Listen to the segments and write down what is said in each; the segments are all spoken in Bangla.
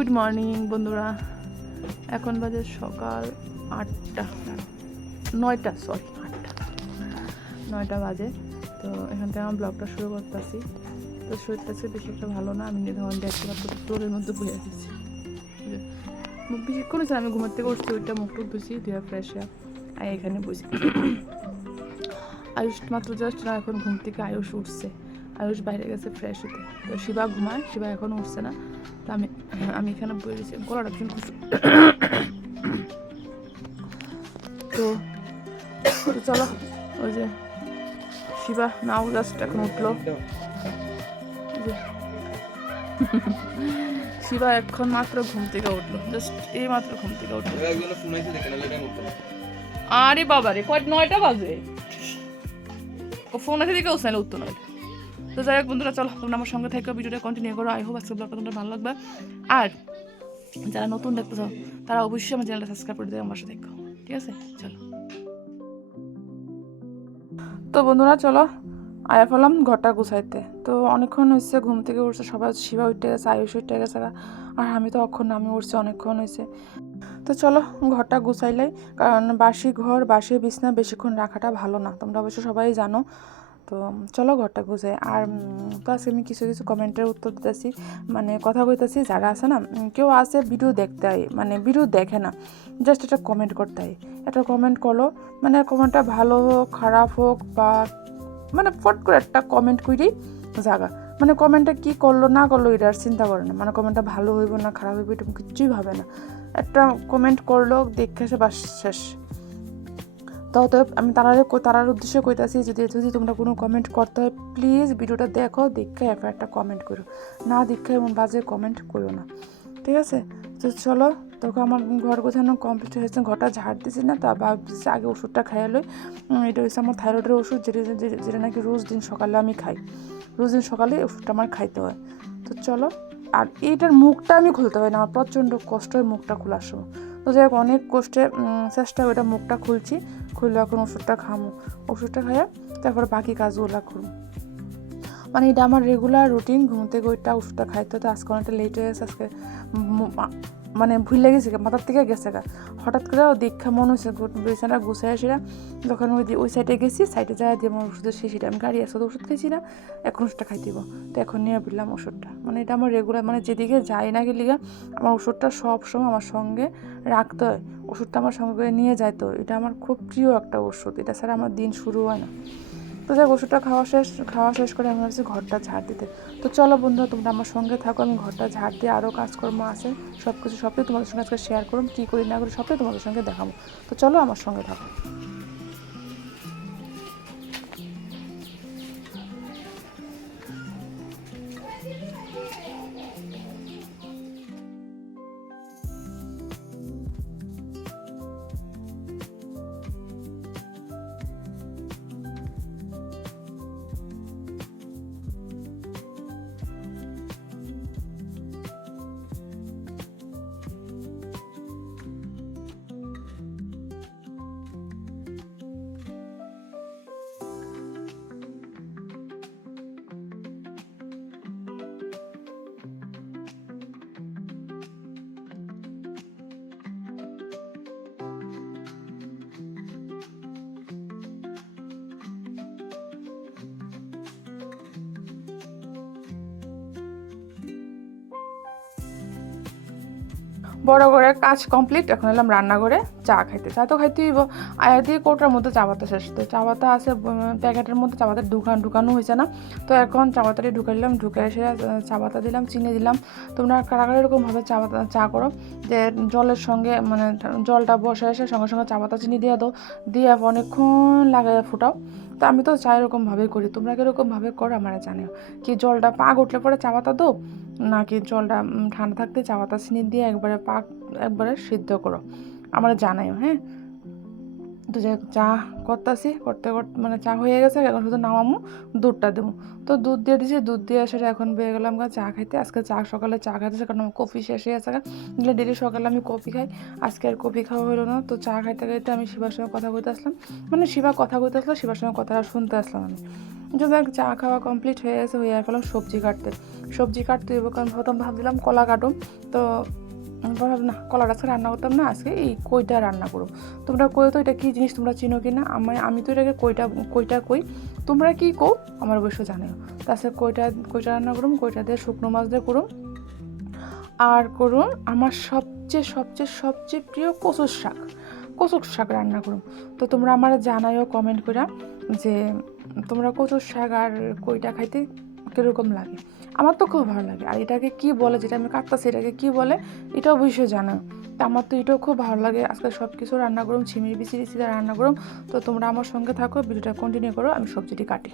গুড মর্নিং বন্ধুরা, এখন বাজে সকাল 8টা 9টা, সরি 8টা 9টা বাজে। তো এখান থেকে আমার ব্লগটা শুরু করতেছি। তো শরীরটা বেশি একটা ভালো না, আমি ধরুন দেখতে পাচ্ছি ফ্লোরের মধ্যে বয়ে গেছি। মুখ বেশি করেছি, আমি ঘুমার থেকে উঠছি, ওইটা মুখ টুক ধুছি, ধুয়ে ফ্রেশ হয়ে এখানে বসি। আয়ুষ মাত্র জাস্ট না এখন ঘুম থেকে আয়ুষ উঠছে, আয়ুষ বাইরে গেছে ফ্রেশ হতে। তো শিবা ঘুমায়, শিবা এখনও উঠছে না। তো আমি এখানে বয়ে গেছি, গলাটা ভীষণ খুশি। তো চলো, ওই যে শিবা নাও জাস্ট এখন উঠলো। শিবা এখন মাত্র ঘুম থেকে উঠলো, জাস্ট এই মাত্র ঘুম থেকে উঠলো। আরে বাবা রে, 9টা বাজে, ফোন আছে দিকে ওসাইলে উঠতো না। তো যাই হোক বন্ধুরা, চলো তোমরা আমার সঙ্গে থাকো, ভিডিওটা কন্টিনিউ করো। আই হোপ আজকে ব্লগটা তোমাদের ভালো লাগবে। আর যারা নতুন দেখতেছো তারা অবশ্যই আমার চ্যানেলটা সাবস্ক্রাইব করে দেবে, আমার সাথে দেখো, ঠিক আছে? চলো। তো বন্ধুরা চলো, আয়া ফেলাম ঘরটা গুছাইতে। তো অনেকক্ষণ হয়েছে ঘুম থেকে উঠছে, সবাই শিবা উঠে গেছে, আয়ুষ উঠে গেছে, আর আমি তো অক্ষণ নামে উঠছি, অনেকক্ষণ হয়েছে। তো চলো ঘরটা গুছাইলাই, কারণ বাসি ঘর বাসি বিছনা বেশিক্ষণ রাখাটা ভালো না, তোমরা অবশ্য সবাই জানো। তো চলো ঘরটা গুছাই। আর তো আজকে আমি কিছু কিছু কমেন্টের উত্তর দিতেছি, মানে কথা কইতেছি। যারা আছে না, কেউ আছে ভিডিও দেখতে হয়, মানে ভিডিও দেখে না, জাস্ট একটা কমেন্ট করতে হয়। একটা কমেন্ট করলো, মানে কমেন্টটা ভালো হোক খারাপ হোক, বা মানে ফট করে একটা কমেন্ট করেই জাগা, মানে কমেন্টটা কী করলো না করলো এটা আর চিন্তা করে না, মানে কমেন্টটা ভালো হইব না খারাপ হইব এটা কিছুই ভাবে না। একটা কমেন্ট করলো, দেখে সে বাস শেষ। তো আমি তারার উদ্দেশ্যে কইতাছি, যদি তোমরা কোনো কমেন্ট করতে হয় প্লিজ ভিডিওটা দেখো, দেখে এরপর একটা কমেন্ট করো, না দেখে এমন বাজে কমেন্ট করো না, ঠিক আছে? তো চলো, তখন আমার ঘর গোছানো কমপ্লিট হয়েছে, ঘরটা ঝাড় দিয়েছি না, তা ভাবছি আগে ওষুধটা খাইয়া লই। এটা হচ্ছে আমার থাইরয়েডের ওষুধ, যেটা নাকি রোজ দিন সকালে আমি খাই, রোজ দিন সকালে ওষুধটা আমার খাইতে হয়। তো চলো, আর এইটার মুখটা আমি খুলতে হয় না, আমার প্রচণ্ড কষ্ট হয় মুখটা খোলার সময়। তো যাই হোক, অনেক কষ্টে চেষ্টা ওইটা মুখটা খুলছি, খুললে এখন ওষুধটা খামো, ওষুধটা খাইয়া তারপরে বাকি কাজগুলো করবো। মানে এটা আমার রেগুলার রুটিন, ঘুম থেকে ওইটা ওষুধটা খাইতে হতো। আজকে অনেকটা লেট হয়ে গেছে, আজকে মানে ভুলে গেছে, মাথার থেকে গেছে গা, হঠাৎ করে দীক্ষা মনে হয়েছে বিছানা গুছাই আসিরা, যখন ওই সাইডে গেছি, সাইডে যাওয়া দিয়ে আমার ওষুধের শেষটা, আমি গাড়ি আসতে ওষুধ খেয়েছি না, এখন ওষুধটা খাই দিব। তো এখন নিয়ে বললাম ওষুধটা, মানে এটা আমার রেগুলার, মানে যেদিকে যাই না গেলে আমার ওষুধটা সবসময় আমার সঙ্গে রাখতে হয়, ওষুধটা আমার সঙ্গে করে নিয়ে যাইতে হয়। এটা আমার খুব প্রিয় একটা ওষুধ, এটা ছাড়া আমার দিন শুরু হয় না। তো যাই ওষুধটা খাওয়া শেষ করে আমি ভাবছি ঘরটা ঝাড় দিতে। তো চলো বন্ধুরা, তোমরা আমার সঙ্গে থাকো, আমি ঘরটা ঝাড় দিয়ে আরও কাজকর্ম আছে, সবটাই তোমাদের সঙ্গে আজকে শেয়ার করুন, কী করি না করি সবটাই তোমাদের সঙ্গে দেখাবো। তো চলো আমার সঙ্গে থাকো। বড় করে কাজ কমপ্লিট, এখন এলাম রান্নাঘরে চা খাইতে। চা তো খাইতে হইব, আয়া দিয়ে কোটার মধ্যে চা পাতা শেষ, তো চা পাতা আছে প্যাকেটের মধ্যে, চা পাতা ঢুকানো হয়েছে না। তো এখন চা পাতাটি ঢুকাইলাম, ঢুকে এসে চা পাতা দিলাম, চিনি দিলাম। তোমরা কারা এরকমভাবে চা করো যে জলের সঙ্গে, মানে জলটা বসে এসে সঙ্গে সঙ্গে চা পাতা চিনি দিয়ে দাও, দিয়ে অনেকক্ষণ লাগাইয়া ফুটাও। তো আমি তো চা এরকমভাবেই করি, তোমরা কীরকমভাবে করো আমার জানিও। কি জলটা পাক উঠলে পরে চা পাতা দাও, নাকি জলটা ঠান্ডা থাকতে চা পাতা চিনি দিয়ে একবারে সিদ্ধ করো, আমার জানাইও, হ্যাঁ? তো যাই চা করতে মানে চা হয়ে গেছে, এখন শুধু নামামো, দুধটা দেবো। তো দুধ দিয়ে দিয়েছি, দুধ দিয়ে সেটা এখন বেয়ে গেলাম চা খাইতে। আজকে সকালে চা খাইতেছে, কারণ আমার কফি শেষ হয়ে গেছে, দিলে ডেলি সকালে আমি কফি খাই, আজকে আর কফি খাওয়া হলো না। তো চা খাইতে খাইতে আমি শিবার সঙ্গে কথা কইতে আসলাম, শিবার সঙ্গে কথাটা শুনতে আসলাম আমি। দেখ চা খাওয়া কমপ্লিট হয়ে গেছে, হয়ে ফেলাম সবজি কাটতে হইব, কারণ প্রথম ভাবছিলাম কলা কাটুম, তো ভাবলাম না কলাটা আজকে রান্না করতাম না, আজকে এই কইটা রান্না করো। তোমরা কই তো এটা কী জিনিস তোমরা চিনো কি না, আমি তো এটাকে কইটা কই, তোমরা কী কও আমার অবশ্য জানাও। তাছাড়া কইটা রান্না করুম, কইটা দিয়ে শুকনো মাছ দিয়ে করুম, আর করুন আমার সবচেয়ে প্রিয় কচুর শাক রান্না করুন। তো তোমরা আমার জানাইও কমেন্ট করে যে তোমরা কচুর শাক আর কইটা খাইতে কীরকম লাগে। আমার তো খুব ভালো লাগে, আর এটাকে কি বলে, যেটা আমি কাটতেছি এটাকে কি বলে এটা অবশ্যই জানো। তো আমার তো এটাও খুব ভালো লাগে। আজকে সব কিছু রান্না করুম, ছিমির বিচি রান্না করুম। তো তোমরা আমার সঙ্গে থাকো, ভিডিওটা কন্টিনিউ করো, আমি সবজিটি কাটি।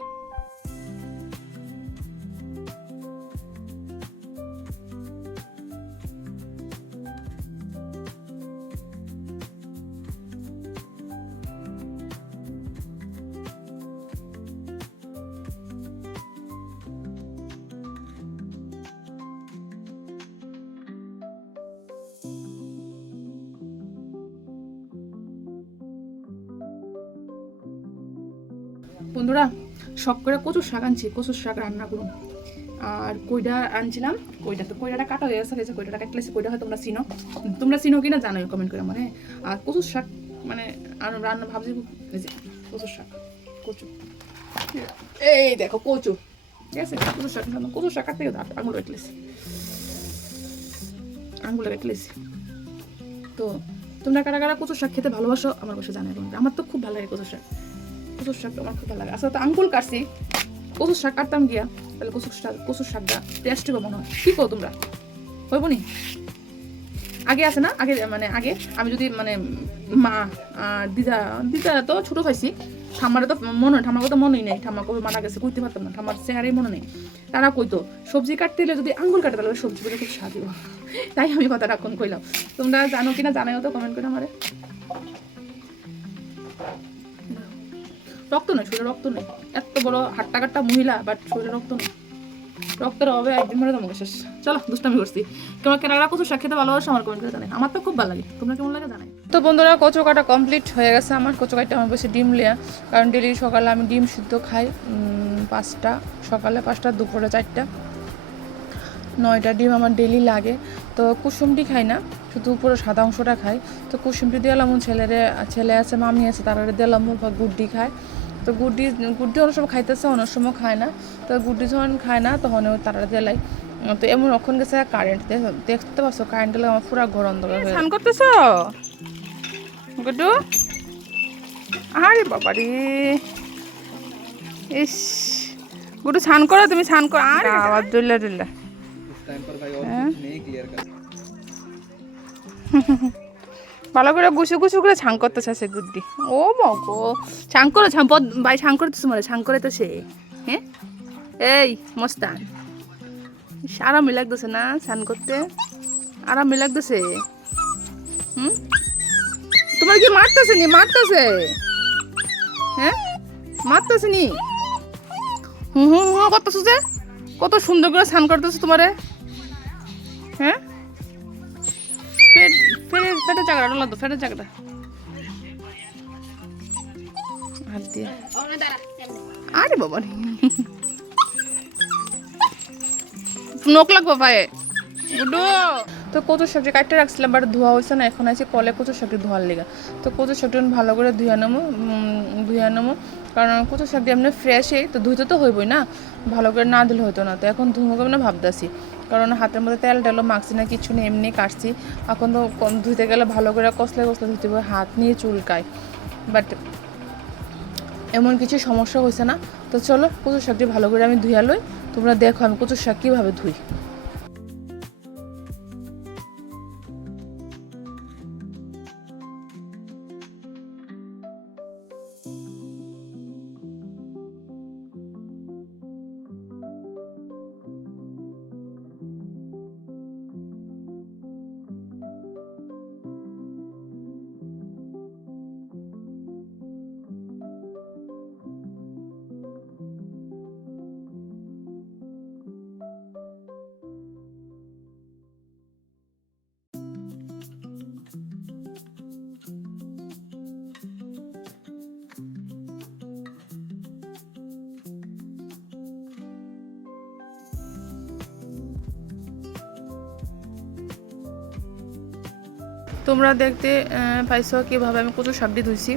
বন্ধুরা শখ করে কচুর শাক রান্না করুন। আর কইটা আনছিলাম, কইটাটা কাটা হয়ে গেছে, কইটাটা কাটলেছি, কইটা হয় তোমরা চিনো কিনা জানাই কমেন্ট করে আমার। হ্যাঁ, আর কচুর শাক মানে রান্না ভাবছি, এই যে কচুর শাক, এই দেখো কচু, ঠিক আছে। কচুর শাক কাটতে গেছে আঙুলে কেটেছি। তো তোমরা কারা কারা কচুর শাক খেতে ভালোবাসো আমার বসে জানাই। আমার তো খুব ভালো লাগে কচুর শাক আমার খুব ভালো লাগে। আসলে তো আঙ্গুল কাটছি, কচুর শাক কাটতাম গিয়া, তাহলে কচুর শাকটা টেস্ট হবে মনে হয়। কি করো তোমরা, হইব নি? আগে আছে না, আগে আমি যদি মা দিদা তো ছোট পাইছি, ঠাম্মারা তো ঠাম্মাকে তো মনেই নেই, ঠাম্মা কবে মারা গেছে কইতে পারতাম না, ঠাম্মার চেহারাই মনে নেই। তারা কইতো সবজি কাটতে গেলে যদি আঙ্গুল কাটে তাহলে সবজি করে খুব স্বাদ হইব। তাই আমি কথাটা এখন কইলাম। তোমরা জানো কিনা জানাইও তো কমেন্ট করে আমারে। রক্ত নেই, শরীরে রক্ত নেই, এত বড় হাট্টা কাট্টা মহিলা, বাট শরীরে রক্ত নেই। রক্তের অভাবে একদিন মরে তোমাকে শেষ। চলো দুষ্টামি করছি। তোমরা কেনারা কচু শাক খেতে ভালোবাসো আমার কমেন্ট করে জানাই। আমার তো খুব ভালো লাগে, তোমরা কেমন লাগে জানাই। তো বন্ধুরা কচু কাটা কমপ্লিট হয়ে গেছে আমার। কচু কাটা আমার বসে ডিম লিয়া, কারণ ডেলি সকালে আমি ডিম সিদ্ধ খাই 5টা, সকালে 5টা, দুপুরে 4টা, 9টা ডিম আমার ডেলি লাগে। তো কুসুমটি খাই না, শুধু উপরে সাদা অংশটা খাই। তো কুসুমটি দিলাম, ছেলে আছে, মামি আছে, তারা দিলাম, গুড্ডি খায়। তো গুড্ডি অনেক সময় খাইতেছে, অনেক সময় খায় না। তো গুড্ডি যখন খায় না তখন তারা দিলাই। তো এমন রক্ষণ গেছে কারেন্ট, দেখতে পাচ্ছ কারেন্ট দিলে আমার পুরো ঘর অন্ধকার হয়ে। স্নান করতেছ গুড্ডু? আরে বাবারে, ইস গুড্ডু স্নান করো, তুমি স্নান করো। আরে আবার ডুল্লা ভালো করে গুছু করে ছাং করতেছে সে গুড্ডি। ও মগো ছাং করো, ভাই ছাং করতেছে, মানে ছাং করে তো সে। হ্যাঁ এই মস্তান, আরামই লাগতেছে না স্নান করতে, আরামই লাগতেছে। তোমার কি মারতেছে হ্যাঁ মারতেছে নি? করতেছো যে, কত সুন্দর করে স্নান করতেছো তোমারে। হ্যাঁ ফেটে জায়গাটা ডলা তো, ফেটে জায়গাটা হাত দিয়ে। আরে বাবা নখ লাগবো পায়ে গুড্ডু। তো কচুর সবজি কাটতে রাখছিলাম, বাট ধোয়া হয়েছে না, এখন আছে কলে কচুর সবজি ধোয়ার লেগে। তো কচুর সবজি ভালো করে ধুয়ে নেবো, কারণ কচুর সবজি এমনি ফ্রেশই তো, ধুইতে তো হইবই না, ভালো করে না দিলে হইতো না। তো এখন ধুমোকে না ভাবতেছি, কারণ হাতের মধ্যে তেলও মাখছি না, কিছু নেই, এমনি কাটছি। এখন তো ধুইতে গেলে ভালো করে কষলে ধুতে হবে, হাত নিয়ে চুলকায়, বাট এমন কিছু সমস্যা হয়েছে না। তো চলো কচুর শাকটি ভালো করে আমি ধুইয়া লই, তোমরা দেখো আমি কচুর শাক কীভাবে ধুই। তোমরা দেখতে পাইছো কীভাবে আমি কচু শাক দিয়ে ধুইছি,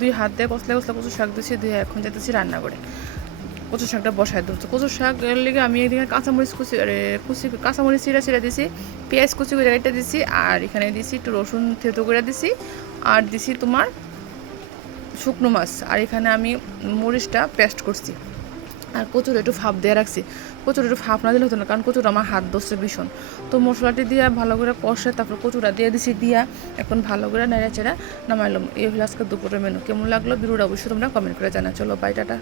2 হাত দিয়ে কচলে কচলে কচু শাক ধুইছি, ধুয়ে এখন যেতেছি রান্না করে কচু শাকটা বসাই দিচ্ছি। কচু শাকের লেগে আমি এদিকে কাঁচামরিচ কাঁচামরিচ চিরা দিছি, পেঁয়াজ কুচি করে কেটে দিছি, আর এখানে দিছি একটু রসুন থেতো করে দিছি, আর দিছি তোমার শুকনো মাছ, আর এখানে আমি মরিচটা পেস্ট করছি। আর কচুর একটু ভাপ দিয়ে রাখছি, কচুর একটু ভাপ না দিলে হতো না, কারণ কচুর আমার হাত ধরছে ভীষণ। তো মশলাটি দিয়ে ভালো করে কষে তারপর কচুটা দিয়ে দিছি, দিয়া এখন ভালো করে নেড়ে চেড়ে নামাইলাম। এই হলো আজকে দুপুরের মেনু। কেমন লাগলো ভিডিওটা অবশ্যই তোমরা কমেন্ট করে জানা। চলো বাই, টাটা।